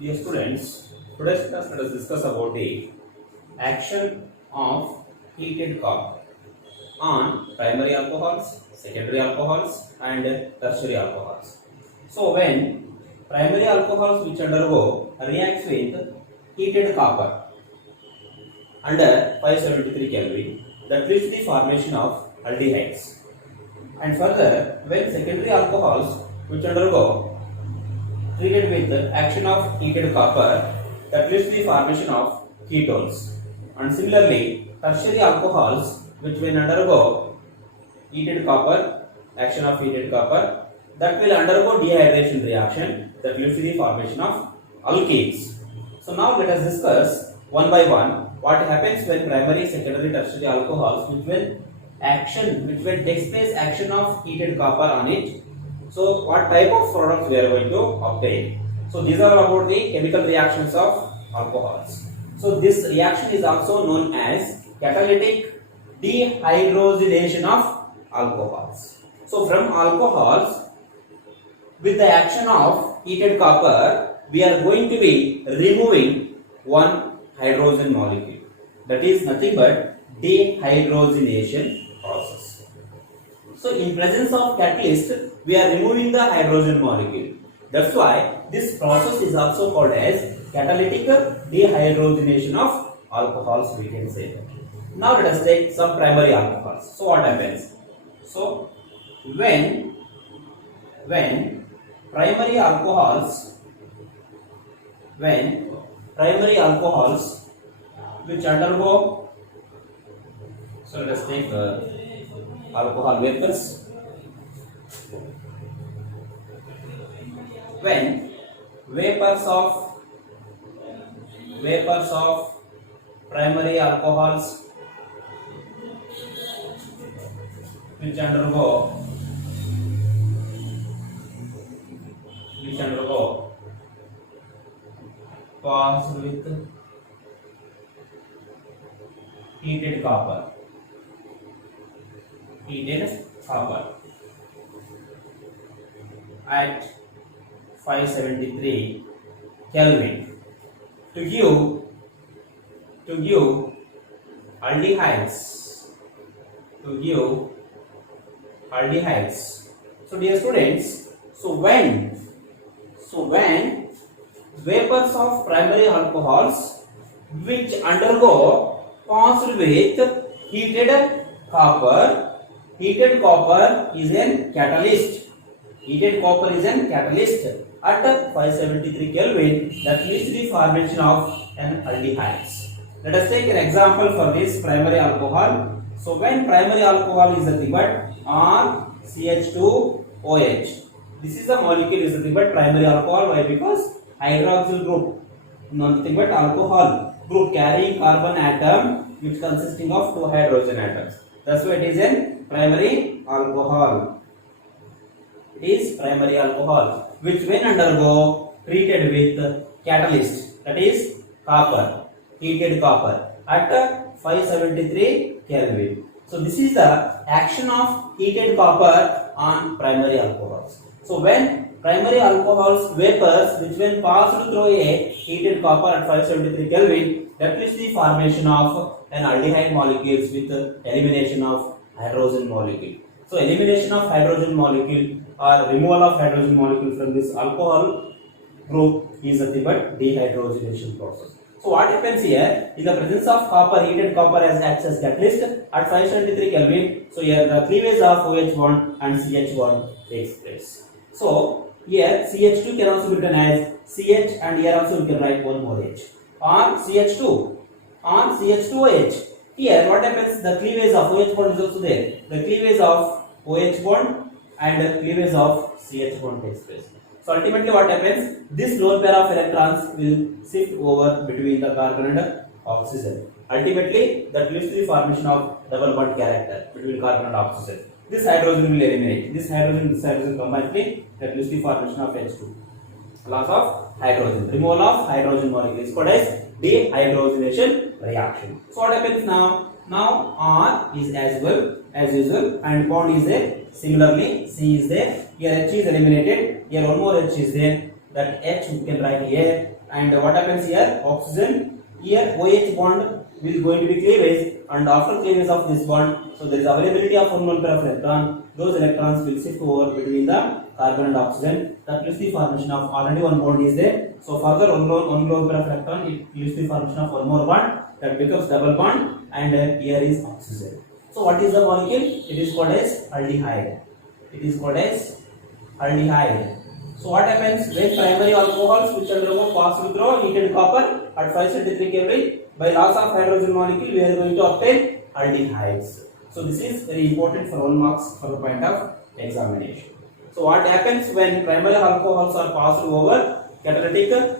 Dear students, today's class let us discuss about the action of heated copper on primary alcohols, secondary alcohols and tertiary alcohols. So when primary alcohols which undergo reacts with heated copper under 573 Kelvin, that leads to the formation of aldehydes. And further, when secondary alcohols which undergo treated with the action of heated copper, that leads to the formation of ketones. And similarly, tertiary alcohols which when undergo heated copper, action of heated copper, that will undergo dehydration reaction, that leads to the formation of alkenes. So now let us discuss one by one what happens when primary, secondary, tertiary alcohols which when takes place action of heated copper on it. So what type of products we are going to obtain? So these are about the chemical reactions of alcohols. So this reaction is also known as catalytic dehydrogenation of alcohols. So from alcohols, with the action of heated copper, we are going to be removing one hydrogen molecule. That is nothing but dehydrogenation process. So in presence of catalyst, we are removing the hydrogen molecule. That's why this process is also called as catalytic dehydrogenation of alcohols, we can say that. Now let us take some primary alcohols. So what happens? So when primary alcohols which undergo, so let us take alcohol vapors. When vapors of primary alcohols which undergo pass with heated copper at 573 Kelvin to give aldehydes. So dear students, so when vapors of primary alcohols which undergo passed with heated copper is a catalyst. Heated copper is a catalyst at 573 Kelvin, that leads to the formation of an aldehydes. Let us take an example for this primary alcohol. So when primary alcohol is nothing but RCH2OH. This is a molecule is nothing but primary alcohol. Why? Because hydroxyl group, nothing but alcohol group carrying carbon atom which consisting of two hydrogen atoms. That's why it is a primary alcohol. It is primary alcohol which when undergo treated with catalyst, that is copper, heated copper at 573 Kelvin. So this is the action of heated copper on primary alcohols. So when primary alcohols vapors which when passed through a heated copper at 573 Kelvin, that leads to the formation of an aldehyde molecules with elimination of hydrogen molecule. So elimination of hydrogen molecule or removal of hydrogen molecule from this alcohol group is nothing but dehydrogenation process. So what happens here, in the presence of copper, heated copper acts as catalyst at 573 Kelvin. So here the cleavage of OH bond and CH bond takes place. So here CH2 can also be written as CH, and here also we can write one more H on CH2 on CH2OH. Here what happens, the cleavage of OH bond is also there. The cleavage of OH bond and the cleavage of CH bond takes place. So ultimately what happens, this lone pair of electrons will shift over between the carbon and oxygen. Ultimately that leads to the formation of double bond character between carbon and oxygen. This hydrogen will eliminate. This hydrogen combined, that leads to the formation of H2. Loss of hydrogen. Removal of hydrogen molecule is called as dehydrogenation reaction. So what happens now? Now R is as usual and bond is there. Similarly C is there. Here H is eliminated. Here one more H is there. That H we can write here and what happens here? Oxygen here OH bond will going to be cleavage, and after cleavage of this bond, so there is availability of one mole pair of electron. Those electrons will shift over between the carbon and oxygen. That leads the formation of already one bond is there. So further one lone pair of electron, it leads the formation of one more bond that becomes double bond, and here is oxygen. So what is the molecule? It is called as aldehyde. It is called as aldehyde. So what happens when primary alcohols which undergo pass through heated copper at 573 Kelvin, by loss of hydrogen molecule we are going to obtain aldehydes. So this is very important for 1 marks for the point of examination. So what happens when primary alcohols are passed over catalyst,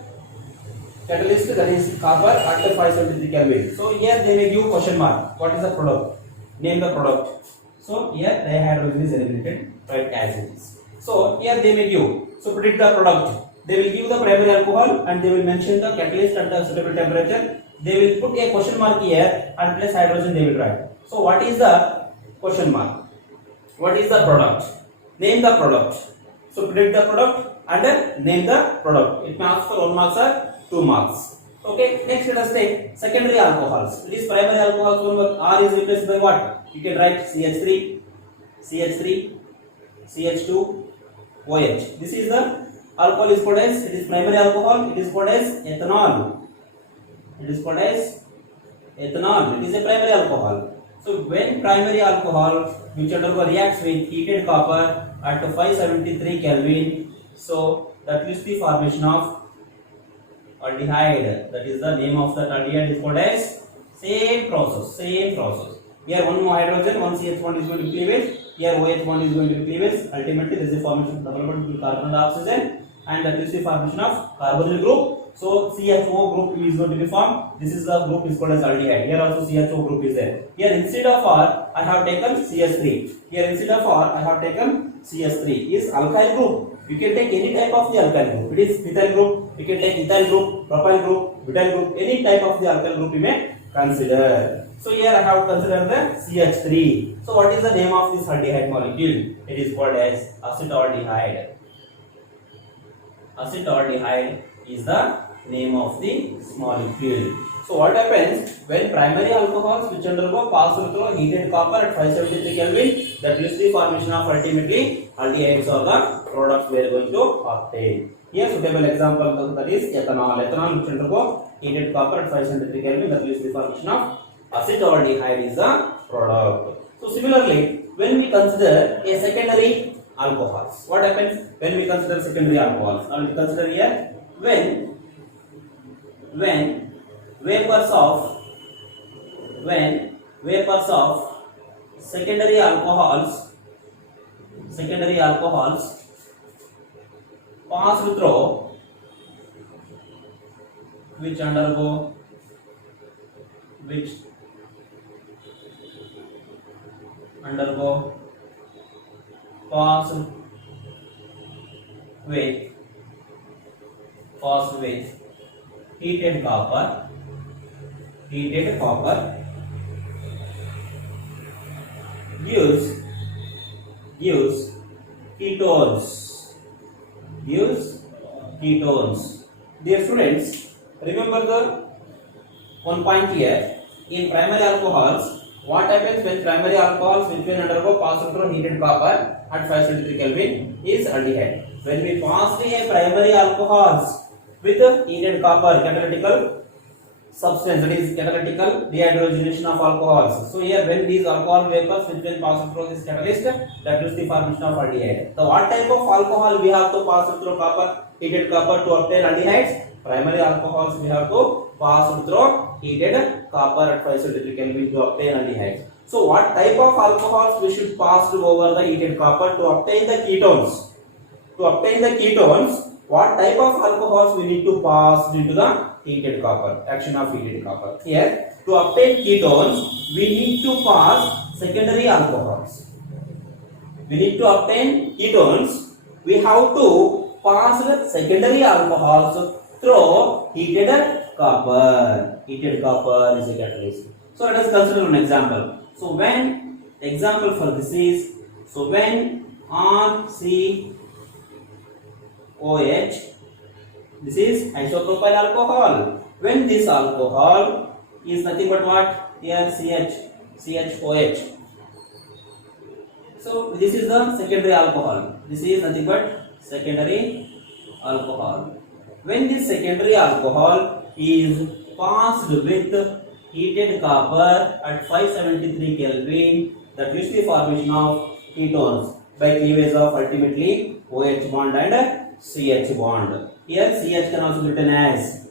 that is copper at 573 Kelvin. So here they may give question mark. What is the product? Name the product. So here dihydrogen is eliminated, right, as it is. So here they may give. So predict the product. They will give the primary alcohol and they will mention the catalyst at a suitable temperature. They will put a question mark here and place hydrogen they will write. So what is the question mark? What is the product? Name the product. So predict the product and name the product. It may ask for 1 marks or 2 marks. Okay, next let us take secondary alcohols. It is primary alcohols, one more R is replaced by what? You can write CH3, CH3, CH2, OH. This is the alcohol is called as, it is primary alcohol, it is called as ethanol. It is called as ethanol. It is a primary alcohol. So when primary alcohol which undergo reacts with heated copper at 573 Kelvin, so that is the formation of aldehyde. That is the name of that aldehyde is called as same process. Here one more hydrogen, one CH1 is going to be cleavage. Here OH1 is going to be cleavage. Ultimately there is a formation of double bond between carbon and oxygen, and that is the formation of carbonyl group. So CHO group is going to be formed. This is the group is called as aldehyde. Here also CHO group is there. Here instead of R I have taken CH3. Here instead of R I have taken CH3. Is alkyl group. You can take any type of the alkyl group. It is methyl group. You can take ethyl group, propyl group, butyl group. Any type of the alkyl group you may consider. So here I have considered the CH3. So what is the name of this aldehyde molecule? It is called as acetaldehyde. Acetaldehyde is the name of the molecule. So what happens when primary alcohols which undergo pass through heated copper at 573 Kelvin, that leads the formation of ultimately aldehydes or the products we are going to obtain. Here suitable example that is ethanol. Ethanol which undergo heated copper at 573 Kelvin, that leads the formation of acetaldehyde is the product. So similarly, when we consider a secondary alcohols, what happens when we consider secondary alcohols? Now we consider here when vapors of secondary alcohols pass through which undergo pass with heated copper gives ketones. Dear students, remember the one point here. In primary alcohols, what happens when primary alcohols which will undergo pass through heated copper at 573 Kelvin is aldehyde. When we pass the primary alcohols with heated copper, catalytical substance, that is catalytical dehydrogenation of alcohols. So here when these alcohol vapors which will pass through this catalyst, that is the formation of aldehyde. So what type of alcohol we have to pass through copper, heated copper to obtain aldehydes? Primary alcohols we have to pass through heated copper at 573 Kelvin to obtain aldehydes. So what type of alcohols we should pass through over the heated copper to obtain the ketones? To obtain the ketones, what type of alcohols we need to pass into the heated copper, action of heated copper? Here, to obtain ketones, we need to pass secondary alcohols. We need to obtain ketones, we have to pass secondary alcohols through heated copper. Heated copper is a catalyst. So let us consider an example. So when, example for this is, so when RCOH This is isopropyl alcohol. When this alcohol is nothing but what? Here CHOH. So this is the secondary alcohol. This is nothing but secondary alcohol. When this secondary alcohol is passed with heated copper at 573 Kelvin, that leads to the formation of ketones by cleavage of ultimately OH bond and CH bond. Here CH can also be written as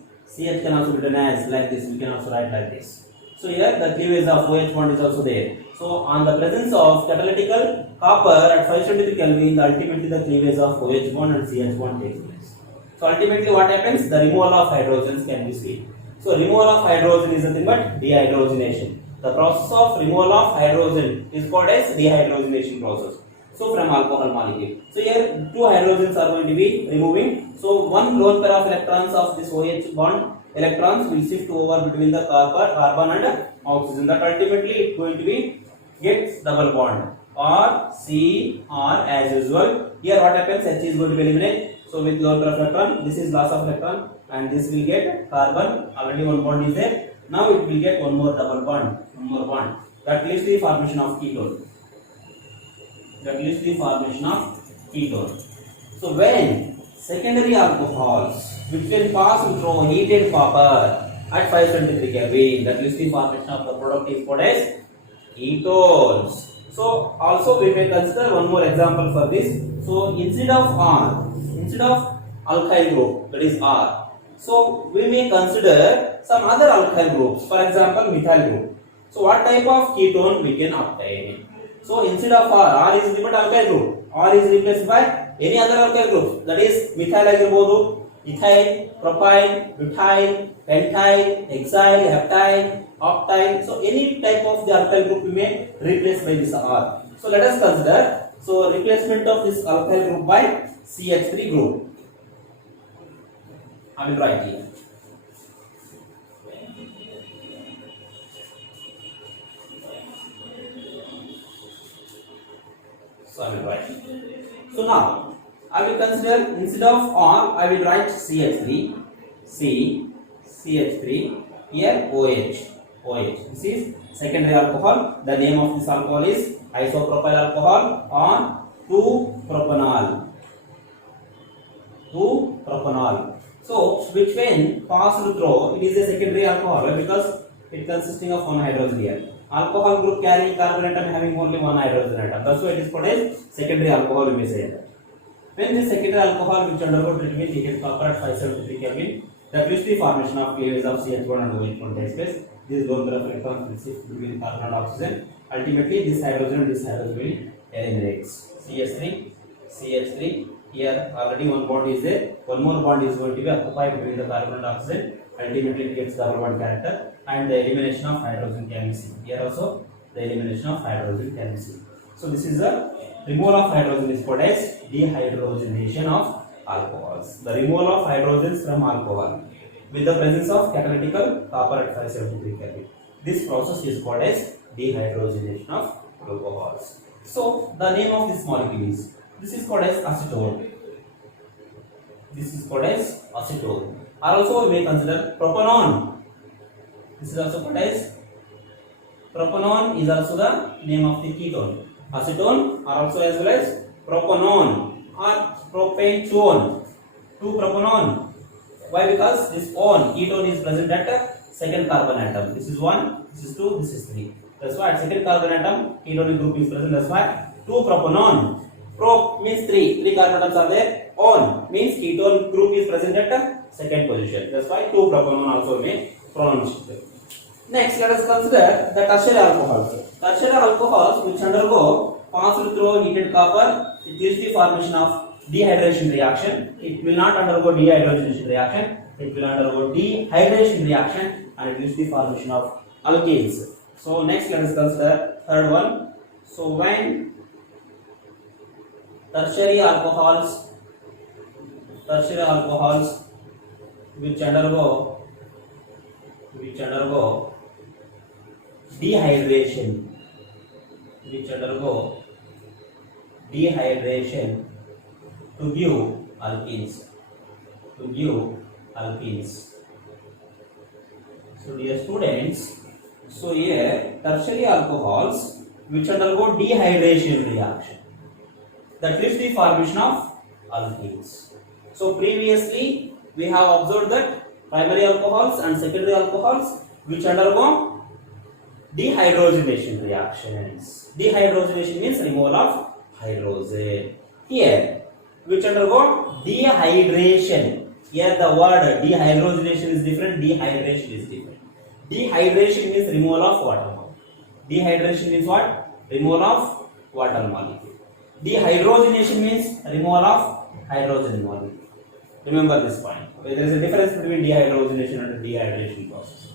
like this. We can also write like this. So here the cleavage of OH bond is also there. So on the presence of catalytical copper at 573 Kelvin, ultimately the cleavage of OH bond and CH bond takes place. So ultimately what happens? The removal of hydrogens can be seen. So removal of hydrogen is nothing but dehydrogenation. The process of removal of hydrogen is called as dehydrogenation process. So from alcohol molecule. So here two hydrogens are going to be removing. So one lone pair of electrons of this OH bond electrons will shift over between the carbon and oxygen. That ultimately it going to be gets double bond or C or as usual. Here what happens? H is going to be eliminated. So with lone pair of electron, this is loss of electron and this will get carbon. Already one bond is there. Now it will get one more double bond, one more bond. That leads to the formation of ketone. So when secondary alcohols which can pass through heated copper at 573 Kelvin, that leads to the formation of the product is called as ketones. So also we may consider one more example for this. So instead of alkyl group, that is R, so we may consider some other alkyl groups, for example methyl group. So what type of ketone we can obtain? So instead of R is different alkyl group. R is replaced by any other alkyl group, that is methyl ಆಗಿರಬಹುದು, ethyl, propyl, butyl, pentyl, hexyl, heptyl, octyl. So any type of the alkyl group we may replace by this R. So let us consider replacement of this alkyl group by CH3 group. I will write here. So I will write. So now I will consider instead of R, I will write CH3, CH3, here OH. This is secondary alcohol. The name of this alcohol is isopropyl alcohol or 2-propanol. So which when passed through, it is a secondary alcohol because it consisting of one hydrogen here. Alcohol group carrying carbon atom having only one hydrogen atom. That's why it is called as secondary alcohol. We may say that. When this secondary alcohol which undergo treatment with heated copper at 573 Kelvin, that leads to the formation of cleavage of CH1 and OH bond takes place. This lone pair of electrons will shift between carbon and oxygen. Ultimately, this hydrogen will eliminate. CH3. Here already one bond is there. One more bond is going to be occupied between the carbon and oxygen. Ultimately, it gets double bond character, and the elimination of hydrogen can be seen. Here also, the elimination of hydrogen can be seen. So this is the removal of hydrogen is called as dehydrogenation of alcohols. The removal of hydrogens from alcohol with the presence of catalytical copper at 573 Kelvin. This process is called as dehydrogenation of alcohols. So the name of this molecule is, this is called as acetone. Or also we may consider propanone. This is also called as propanone, is also the name of the ketone. Acetone or also as well as propanone or propanone. 2-propanone. Why? Because this ketone is present at the second carbon atom. This is 1, this is 2, this is 3. That's why at second carbon atom ketone group is present. That's why 2-propanone. Prop means 3 carbon atoms are there. On means ketone group is present at the second position. That's why 2-propanone also may pronounce it. Next, let us consider the tertiary alcohols. Tertiary alcohols which undergo passed through heated copper, it leads to the formation of dehydration reaction. It will not undergo dehydrogenation reaction. It will undergo dehydration reaction, and it leads to the formation of alkenes. So next, let us consider third one. So when tertiary alcohols which undergo dehydration to give alkenes. to give alkenes. So dear students, so here tertiary alcohols which undergo dehydration reaction that leads to the formation of alkenes. So previously we have observed that primary alcohols and secondary alcohols which undergo dehydrogenation reactions. Dehydrogenation means removal of hydrogen. Here which undergo dehydration. Here the word dehydrogenation is different, dehydration is different. Dehydration means removal of water molecule. Dehydration means what? Removal of water molecule. Dehydrogenation means removal of hydrogen molecule. Remember this point. Okay, there is a difference between dehydrogenation and dehydration process.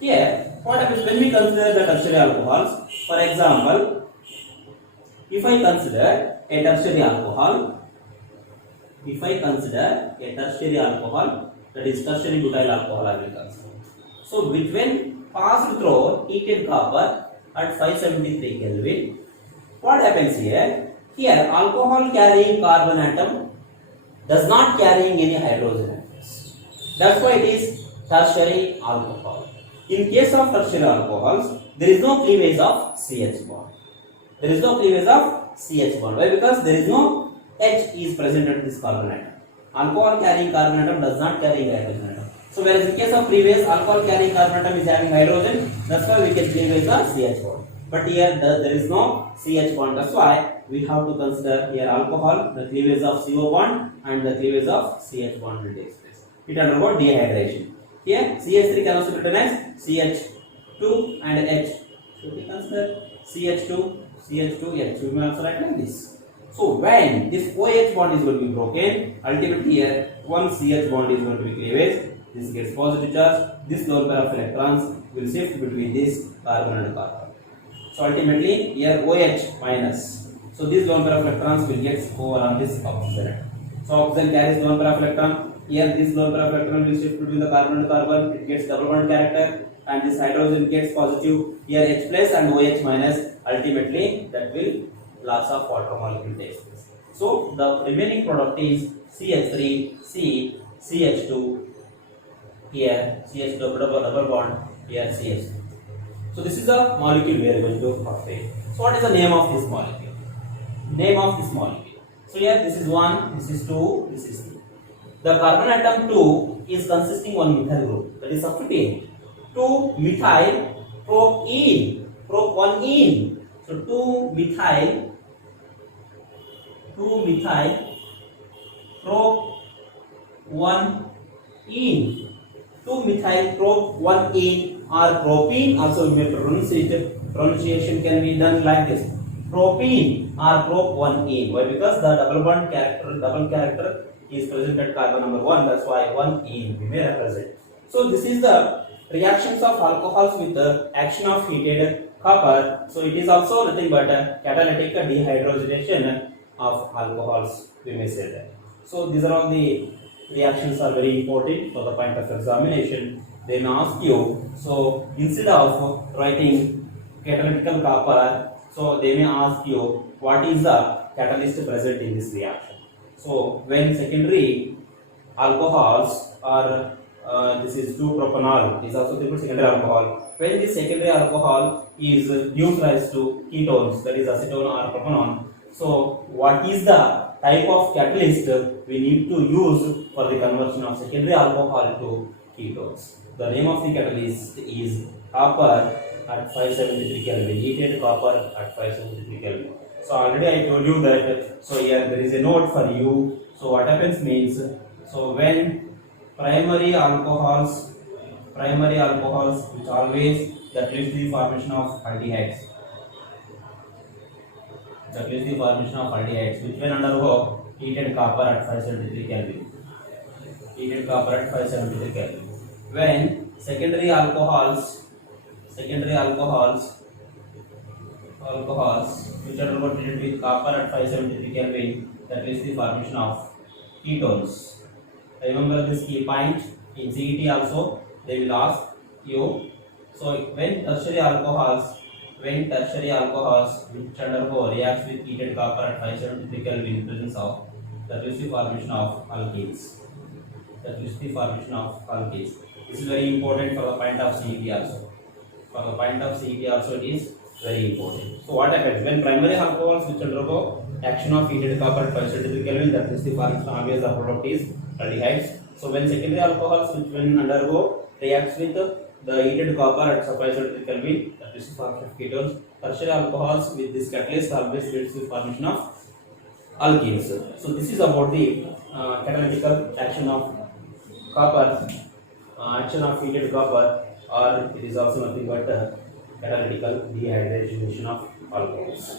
Here, what happens when we consider the tertiary alcohols? For example, if I consider a tertiary alcohol, that is tertiary butyl alcohol, I will consider. So, which when passed through heated copper at 573 Kelvin, what happens here? Here, alcohol carrying carbon atom does not carrying any hydrogen atoms. That's why it is tertiary alcohol. In case of tertiary alcohols, there is no cleavage of CH bond. There is no cleavage of CH bond. Why? Because there is no H is present at this carbon atom. Alcohol carrying carbon atom does not carry hydrogen atom. So whereas in case of previous, alcohol carrying carbon atom is having hydrogen, that's why we can cleavage the CH bond. But here there is no CH bond. That's why we have to consider here alcohol, the cleavage of CO bond and the cleavage of CH bond will take place. It undergoes dehydration. Here CH3 can also be written as CH2 and H. So we consider CH2, H. We may also write like this. So when this OH bond is going to be broken, ultimately here one CH bond is going to be cleavage. This gets positive charge. This lone pair of electrons will shift between this carbon and carbon. So ultimately here OH minus. So this lone pair of electrons will get over on this oxygen. So oxygen carries lone pair of electron. Here this lone pair of electron will shift between the carbon and carbon. It gets double bond character, and this hydrogen gets positive. Here H plus and OH minus. Ultimately that will loss of water molecule takes place. So the remaining product is CH3, C, CH2. Here CH double bond. Here CH2. So this is the molecule we are going to obtain. So what is the name of this molecule? Name of this molecule. So here this is 1, this is 2, this is 3. The carbon atom 2 is consisting one methyl group, that is substituting 2 methyl propene, prop 1 ene. So 2 methyl prop 1 ene. 2 methyl prop 1 ene or propene, also you may pronounce it, pronunciation can be done like this, propene or prop 1 ene. Why? Because the double character is present at carbon number 1, that's why 1 ene we may represent. So this is the reactions of alcohols with the action of heated copper. So it is also nothing but a catalytic dehydrogenation of alcohols, we may say that. So these are all the reactions are very important for the point of examination. They may ask you, so instead of writing catalytical copper, so they may ask you what is the catalyst present in this reaction. So when secondary alcohols are this is 2-propanol is also called secondary alcohol. When this secondary alcohol is gives rise to ketones, that is acetone or propanol. So what is the type of catalyst we need to use for the conversion of secondary alcohol to ketones? The name of the catalyst is copper at 573 Kelvin, heated copper at 573 Kelvin. So already I told you that, so here there is a note for you. So what happens means, so when primary alcohols which always that leads to the formation of aldehydes, which when undergo heated copper at 573 Kelvin. When secondary alcohols which undergo treated with copper at 573 Kelvin, that leads to the formation of ketones. Remember this key point in CET also they will ask you. So when tertiary alcohols which undergo reacts with heated copper at 573 Kelvin in presence of, that leads to formation of alkenes. that is the formation of alkenes. This is very important for the point of CET also. For the point of CET also it is very important. So what happens when primary alcohols which undergo action of heated copper at 5 centigrade Kelvin, that is the formation obvious the product is aldehydes. So when secondary alcohols which when undergo reacts with the heated copper at 5 centigrade Kelvin, that is the formation of ketones. Tertiary alcohols with this catalyst always leads to the formation of alkenes. So this is about the catalytical action of copper, action of heated copper, or it is also nothing but catalytical dehydrogenation of alcohols.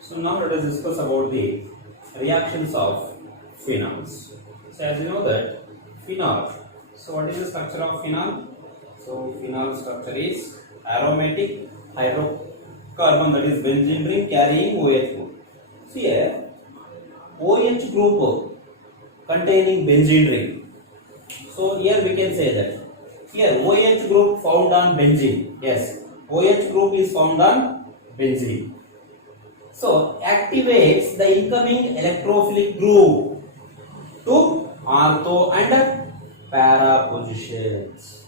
So now let us discuss about the reactions of phenols. So as you know that phenol. So what is the structure of phenol? So phenol structure is aromatic hydrocarbon, that is benzene ring carrying OH group. So here OH group containing benzene ring. So here we can say that here OH group found on benzene. Yes, OH group is found on benzene. So activates the incoming electrophilic group to ortho and para positions.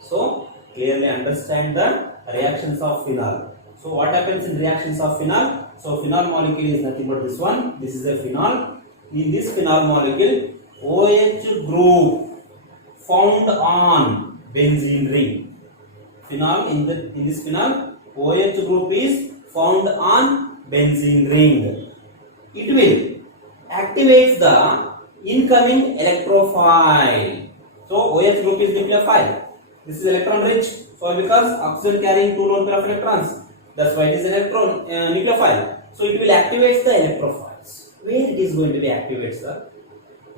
So clearly understand the reactions of phenol. So what happens in reactions of phenol? So phenol molecule is nothing but this one. This is a phenol. In this phenol molecule, OH group found on benzene ring. Phenol in this phenol, OH group is found on benzene ring. It will activate the incoming electrophile. So OH group is nucleophile. This is electron rich. So because oxygen carrying 2 lone pair of electrons, that's why it is an electron nucleophile. So it will activate the electrophiles. Where it is going to be activates the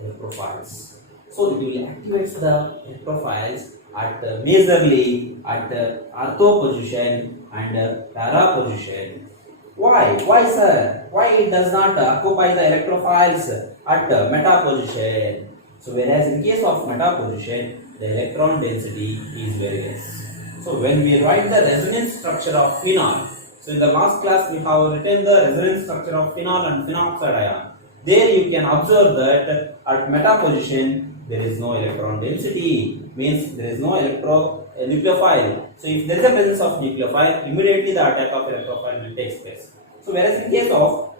electrophiles? So it will activate the electrophiles at majorly at ortho position and para position. Why? Why, sir? Why it does not occupy the electrophiles at meta position? So whereas in case of meta position, the electron density is very less. So when we write the resonance structure of phenol, so in the last class we have written the resonance structure of phenol and phenoxide ion. There you can observe that at meta position there is no electron density, means there is no nucleophile. So if there is a presence of nucleophile, immediately the attack of electrophile will take place. So whereas in case of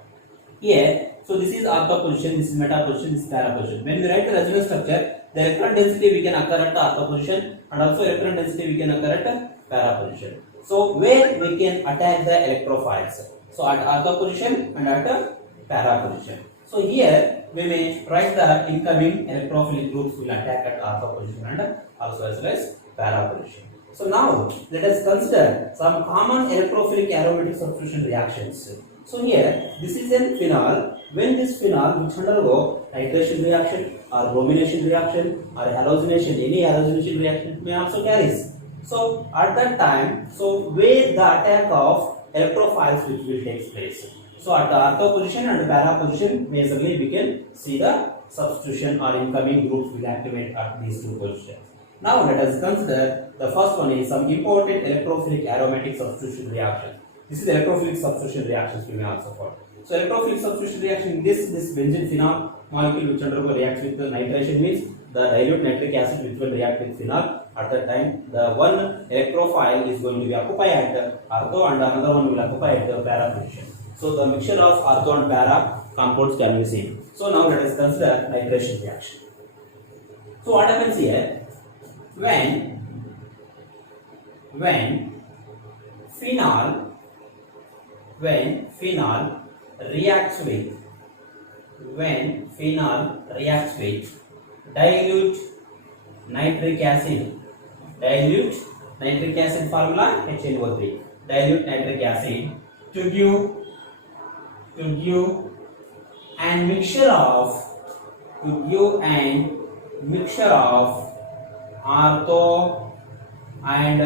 here, so this is ortho position, this is meta position, this is para position. When we write the resonance structure, the electron density we can occur at the ortho position and also electron density we can occur at the para position. So where we can attack the electrophiles? So at ortho position and at the para position. So here we may write the incoming electrophilic groups will attack at ortho position and also as well as para position. So now let us consider some common electrophilic aromatic substitution reactions. So here this is a phenol. When this phenol which undergo nitration reaction or bromination reaction or halogenation, any halogenation reaction may also carries. So at that time, so where the attack of electrophiles which will take place. So at the ortho position and para position, majorly we can see the substitution or incoming groups will activate at these two positions. Now let us consider the first one is some important electrophilic aromatic substitution reaction. This is electrophilic substitution reactions we may also call. So electrophilic substitution reaction, this benzene phenol molecule which undergo reacts with the nitration means the dilute nitric acid which will react with phenol. At that time, the one electrophile is going to be occupied at ortho and another one will occupy at the para position. So the mixture of ortho and para compounds can be seen. So now let us consider nitration reaction. So what happens here? When phenol reacts with dilute nitric acid formula HNO3, dilute nitric acid to give and mixture of ortho and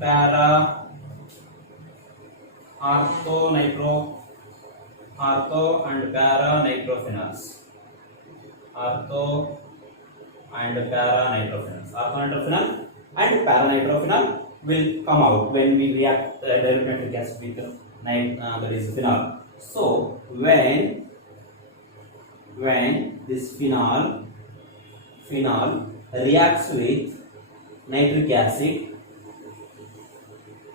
para nitrophenols. Ortho and para nitrophenol and para nitrophenol will come out when we react dilute nitric acid with that is phenol. So when when this phenol reacts with nitric acid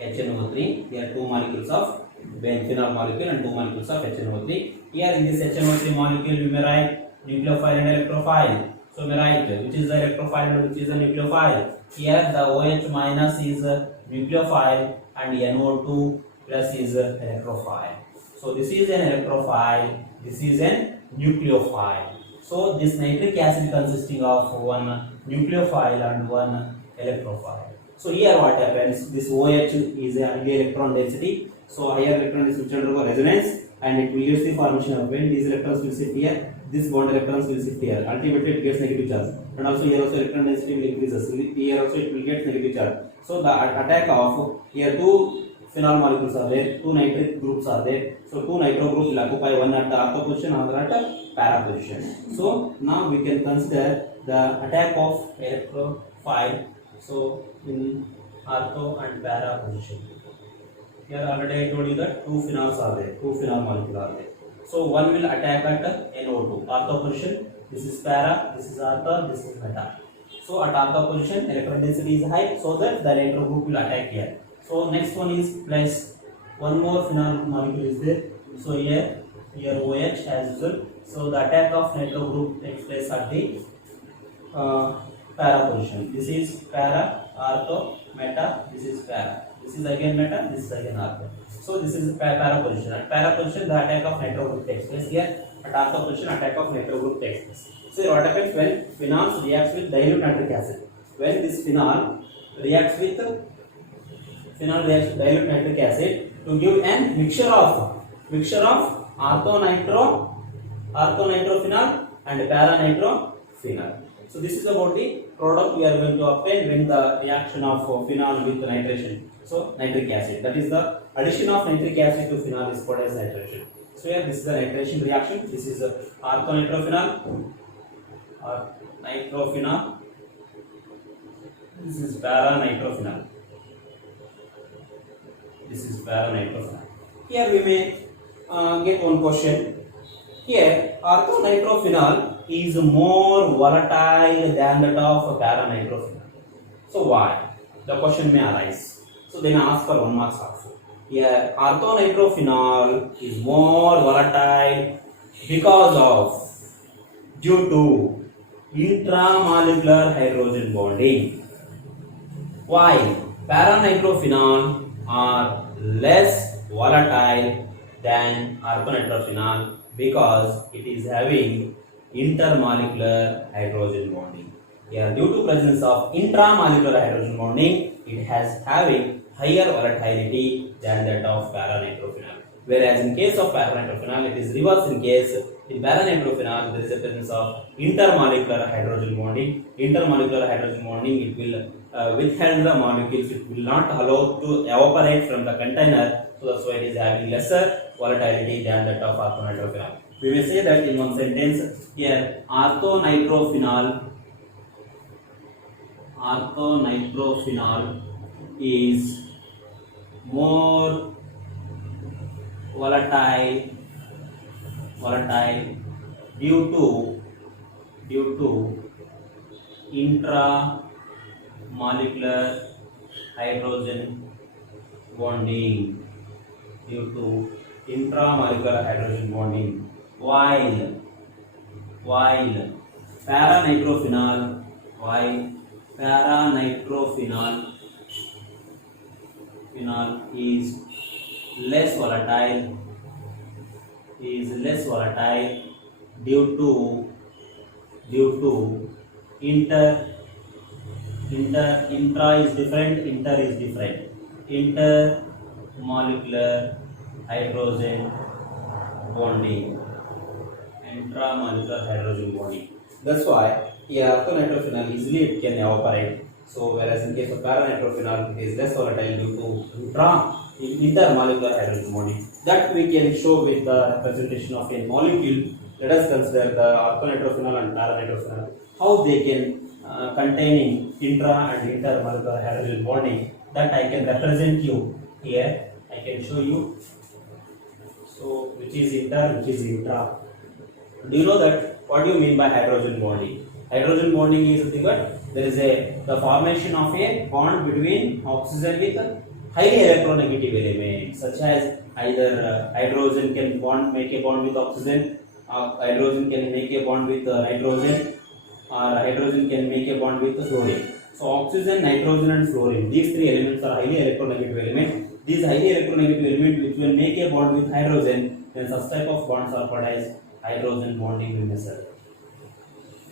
HNO3. There are two molecules of phenol molecule and two molecules of HNO3. Here in this HNO3 molecule we may write nucleophile and electrophile. So we may write which is the electrophile and which is the nucleophile. Here the OH minus is nucleophile and NO2 plus is electrophile. So this is an electrophile, this is an nucleophile. So this nitric acid consisting of one nucleophile and one electrophile. So here what happens, this OH is a high electron density, so higher electron density will undergo resonance and it will use the formation of, when these electrons will sit here, this bond electrons will sit here, ultimately it gets negative charge, and also here also electron density will increases, here also it will get negative charge. So the attack of, here two phenol molecules are there, two nitric groups are there, so two nitro groups will occupy one at the ortho position, another at the para position. So now we can consider the attack of electrophile, so in ortho and para position. Here already I told you that two phenols are there, two phenol molecules are there. So one will attack at NO2, ortho position, this is para, this is ortho, this is meta. So at ortho position electron density is high, so that the electron group will attack here. So next one is plus, one more phenol molecule is there. So here OH as usual. So the attack of nitro group takes place at the para position. This is para, ortho, meta, this is para. This is again meta, this is again ortho. So this is para position. At para position the attack of nitro group takes place. Here at ortho position attack of nitro group takes place. So what happens when phenols reacts with dilute nitric acid? When this phenol reacts with dilute nitric acid to give an mixture of ortho nitro phenol and para nitro phenol. So this is about the product we are going to obtain when the reaction of phenol with nitration. So nitric acid, that is the addition of nitric acid to phenol is called as nitration. So here this is the nitration reaction. This is ortho nitrophenol or nitrophenol. This is para nitrophenol. This is para nitrophenol. Here we may get one question. Here ortho nitrophenol is more volatile than that of para nitrophenol. So why? The question may arise. So then ask for 1 mark also. Here ortho nitrophenol is more volatile because of, due to intramolecular hydrogen bonding, while para nitrophenol are less volatile than ortho nitrophenol because it is having intermolecular hydrogen bonding. Here due to presence of intramolecular hydrogen bonding, it has having higher volatility than that of para nitrophenol. Whereas in case of para nitrophenol it is reverse. In para nitrophenol there is a presence of intermolecular hydrogen bonding. Intermolecular hydrogen bonding, it will withhold the molecules, it will not allow to evaporate from the container, so that's why it is having lesser volatility than that of ortho nitrophenol. We may say that in one sentence here, ortho nitrophenol is more volatile due to intramolecular hydrogen bonding, while para nitrophenol is less volatile due to intra is different, inter is different, intermolecular hydrogen bonding, that's why here ortho nitrophenol easily it can evaporate. So whereas in case of para nitrophenol it is less volatile due to intermolecular hydrogen bonding. That we can show with the representation of a molecule. Let us consider the ortho nitrophenol and para nitrophenol, how they can containing intra and intermolecular hydrogen bonding. That I can represent you here. I can show you. So which is inter, which is intra. Do you know that? What do you mean by hydrogen bonding? Hydrogen bonding is nothing but there is the formation of a bond between oxygen with highly electronegative element, such as either hydrogen can make a bond with oxygen, hydrogen can make a bond with nitrogen, or hydrogen can make a bond with fluorine. So oxygen, nitrogen and fluorine, these three elements are highly electronegative elements. These highly electronegative elements which will make a bond with hydrogen, then such type of bonds are called as hydrogen bonding method.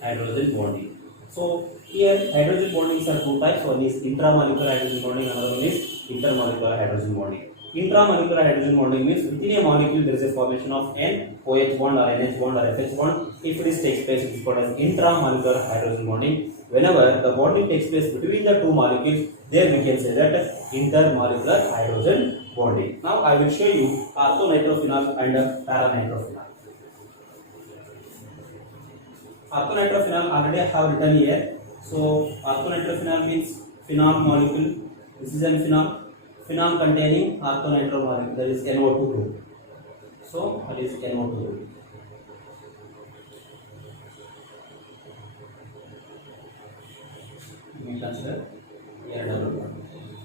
Hydrogen bonding. So here hydrogen bondings are two types. One is intramolecular hydrogen bonding, another one is intermolecular hydrogen bonding. Intramolecular hydrogen bonding means within a molecule there is a formation of an OH bond or NH bond or FH bond. If this takes place, it is called as intramolecular hydrogen bonding. Whenever the bonding takes place between the two molecules, there we can say that intermolecular hydrogen bonding. Now I will show you orthonitrophenol and paranitrophenol. Orthonitrophenol already I have written here. So orthonitrophenol means phenol molecule. This is an phenol. Phenol containing orthonitro molecule, that is NO2 group. So what is NO2 group? We consider here double bond.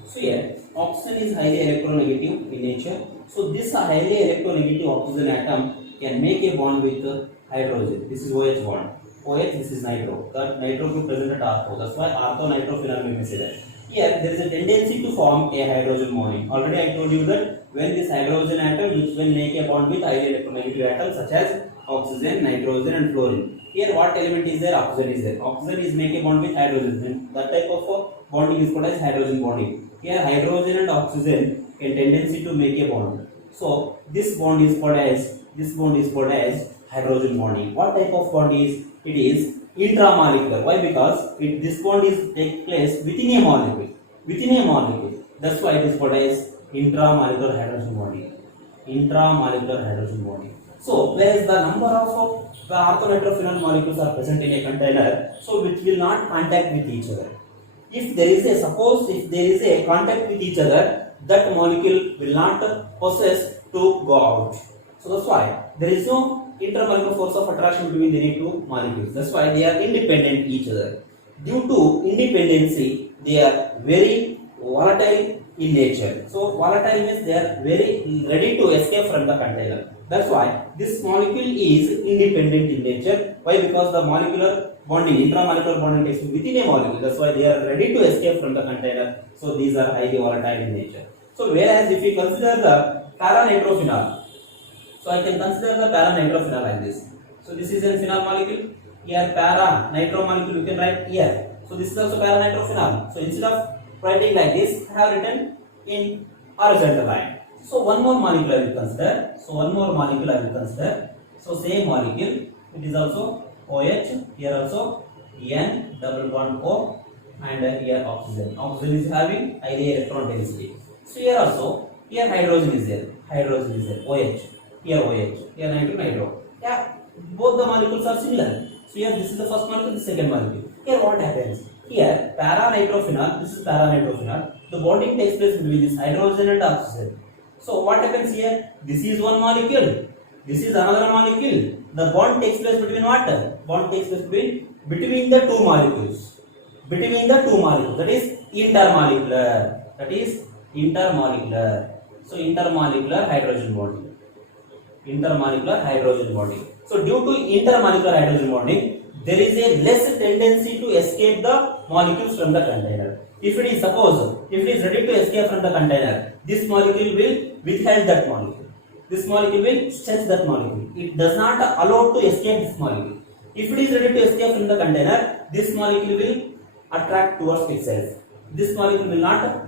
So here oxygen is highly electronegative in nature. So this highly electronegative oxygen atom can make a bond with hydrogen. This is OH bond. OH, this is nitro. That nitro group present at ortho. That's why orthonitrophenol we may say that. Here there is a tendency to form a hydrogen bonding. Already I told you that when this hydrogen atom which will make a bond with highly electronegative atoms such as oxygen, nitrogen and fluorine. Here what element is there? Oxygen is there. Oxygen is make a bond with hydrogen. Then that type of bonding is called as hydrogen bonding. Here hydrogen and oxygen can tendency to make a bond. So this bond is called as hydrogen bonding. What type of bond is? It is intramolecular. Why? Because this bond is take place within a molecule. Within a molecule. That's why it is called as intramolecular hydrogen bonding. Intramolecular hydrogen bonding. So whereas the number of the orthonitrophenol molecules are present in a container, so which will not contact with each other. If there is a contact with each other, that molecule will not possess to go out. So that's why there is no intermolecular force of attraction between any two molecules. That's why they are independent each other. Due to independency, they are very volatile in nature. So volatile means they are very ready to escape from the container. That's why this molecule is independent in nature. Why? Because the molecular bonding, intramolecular bonding takes place within a molecule. That's why they are ready to escape from the container. So these are highly volatile in nature. So whereas if we consider the paranitrophenol, so I can consider the paranitrophenol like this. So this is a phenol molecule. Here para nitro molecule you can write here. So this is also paranitrophenol. So instead of writing like this, I have written in horizontal line. So one more molecule I will consider. So same molecule. It is also OH. Here also N double bond O and here oxygen. Oxygen is having highly electron density. So here also hydrogen is there. OH. Here OH. Here nitro. Yeah, both the molecules are similar. So here this is the first molecule, this is the second molecule. Here what happens? Here paranitrophenol, this is paranitrophenol. The bonding takes place between this hydrogen and oxygen. So what happens here? This is one molecule. This is another molecule. The bond takes place between what? Bond takes place between the two molecules. That is intermolecular. So intermolecular hydrogen bonding. So due to intermolecular hydrogen bonding, there is a less tendency to escape the molecules from the container. If it is ready to escape from the container, this molecule will withhold that molecule. This molecule will stretch that molecule. It does not allow to escape this molecule. If it is ready to escape from the container, this molecule will attract towards itself. This molecule will not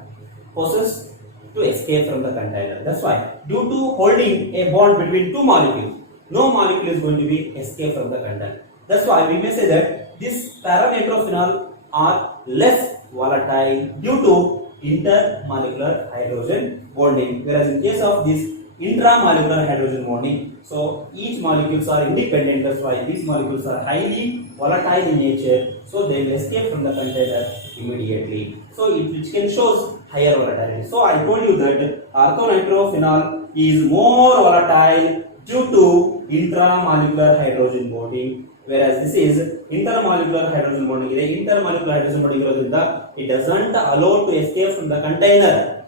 possess to escape from the container. That's why due to holding a bond between two molecules, no molecule is going to be escape from the container. That's why we may say that this paranitrophenol are less volatile due to intermolecular hydrogen bonding, whereas in case of this intramolecular hydrogen bonding, so each molecules are independent. That's why these molecules are highly volatile in nature, so they will escape from the container immediately. So which can shows higher volatility. So I told you that orthonitrophenol is more volatile due to intramolecular hydrogen bonding, whereas this is intermolecular hydrogen bonding. Intermolecular hydrogen bonding irodrinda it doesn't allow to escape from the container.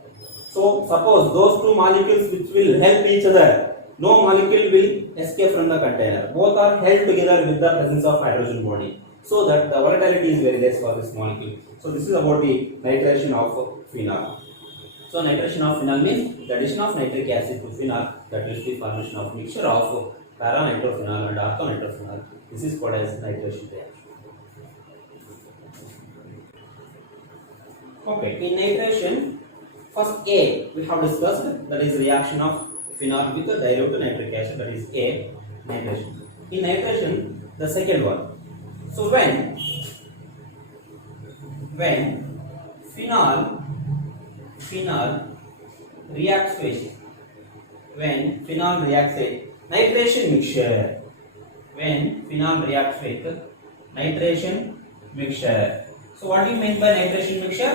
So suppose those two molecules which will help each other, no molecule will escape from the container. Both are held together with the presence of hydrogen bonding, so that the volatility is very less for this molecule. So this is about the nitration of phenol. So nitration of phenol means the addition of nitric acid to phenol, that is the formation of mixture of para-nitrophenol and ortho-nitrophenol. This is called as nitration reaction. Okay, in nitration, first A we have discussed, that is reaction of phenol with the dilute nitric acid, that is A, nitration. In nitration, the second one. So when phenol reacts with nitration mixture, so what do you mean by nitration mixture?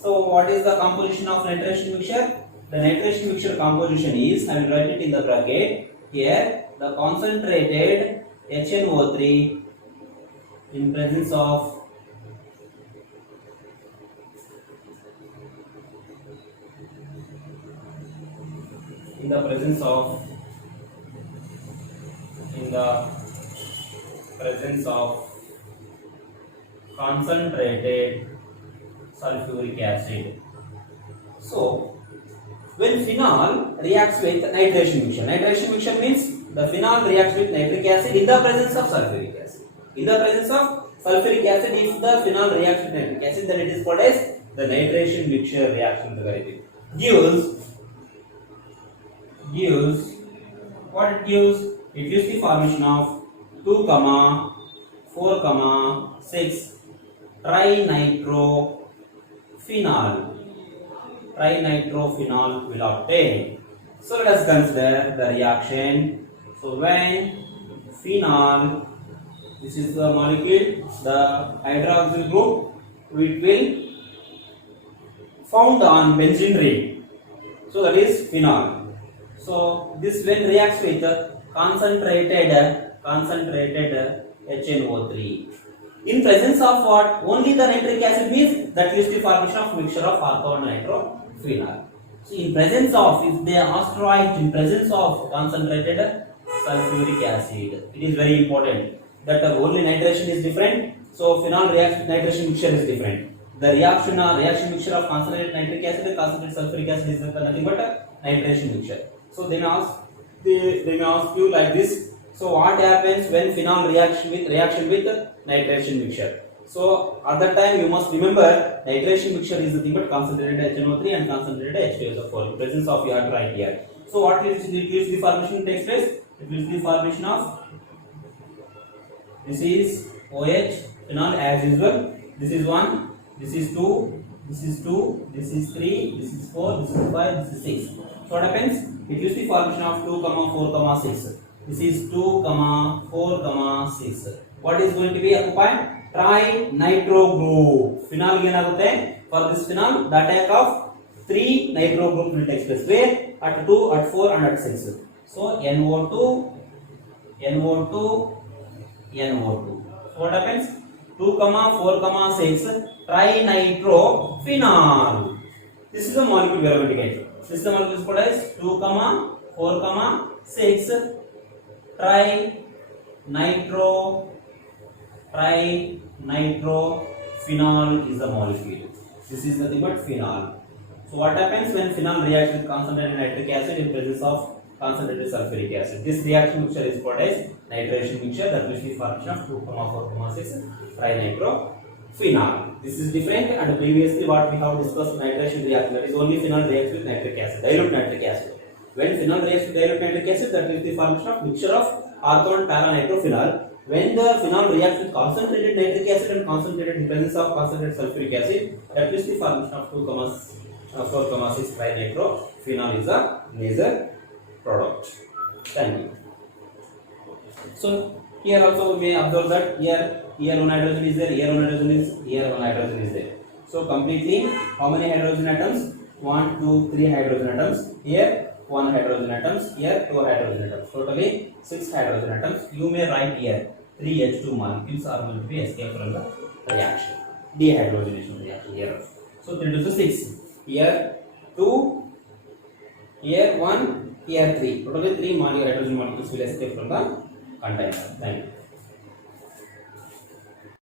So what is the composition of nitration mixture? The nitration mixture composition is, I will write it in the bracket here, the concentrated HNO3 in presence of concentrated sulfuric acid. So when phenol reacts with nitration mixture means the phenol reacts with nitric acid in the presence of sulfuric acid. In the presence of sulfuric acid, if the phenol reacts with nitric acid, then it is called as the nitration mixture reaction. Gives what it gives? It gives the formation of 2, 4, 6 trinitrophenol will obtain. So let us consider the reaction. So when phenol, this is the molecule, the hydroxyl group, it will found on benzene ring. So that is phenol. So this when reacts with concentrated HNO3 in presence of what? Only the nitric acid means that gives the formation of mixture of ortho and nitrophenol. So in presence of, if they asked right, in presence of concentrated sulfuric acid, it is very important that only nitration is different. So phenol reacts with nitration mixture is different. The reaction mixture of concentrated nitric acid and concentrated sulfuric acid is nothing but a nitration mixture. So they may ask you like this. So what happens when phenol reaction with nitration mixture? So at that time you must remember nitration mixture is nothing but concentrated HNO3 and concentrated H2SO4 in presence of your right here. So what is the formation takes place? It will be formation of, this is OH phenol as usual. This is 1, this is 2, this is 2, this is 3, this is 4, this is 5, this is 6. So what happens? It gives the formation of 2, 4, 6. This is 2, 4, 6. What is going to be occupied? Trinitro group. Phenol again for this phenol, the attack of 3 nitro group will take place. Where? At 2, at 4 and at 6. So NO2. So what happens? 2, 4, 6 trinitrophenol. This is the molecule we are going to get. This is the molecule is called as 2, 4, 6 trinitrophenol is the molecule. This is nothing but phenol. So what happens when phenol reacts with concentrated nitric acid in presence of concentrated sulfuric acid? This reaction mixture is called as nitration mixture, that will be formation of 2, 4, 6 trinitrophenol. This is different, and previously what we have discussed nitration reaction, that is only phenol reacts with nitric acid, dilute nitric acid. When phenol reacts with dilute nitric acid, that will be the formation of mixture of ortho and para-nitrophenol. When the phenol reacts with concentrated nitric acid and concentrated in presence of concentrated sulfuric acid, that is the formation of 2, 4, 6 trinitrophenol is a major product. Thank you. So here also we may observe that here one hydrogen is there, here one hydrogen is there. So completely how many hydrogen atoms? 1, 2, 3 hydrogen atoms. Here 1 hydrogen atoms, here 2 hydrogen atoms. Totally 6 hydrogen atoms. You may write here 3 H2 molecules are going to be escaped from the reaction. Dehydrogenation reaction here. So 3 to 6. Here 2, here 1, here 3. Totally 3 hydrogen molecules will escape from the container. Thank you.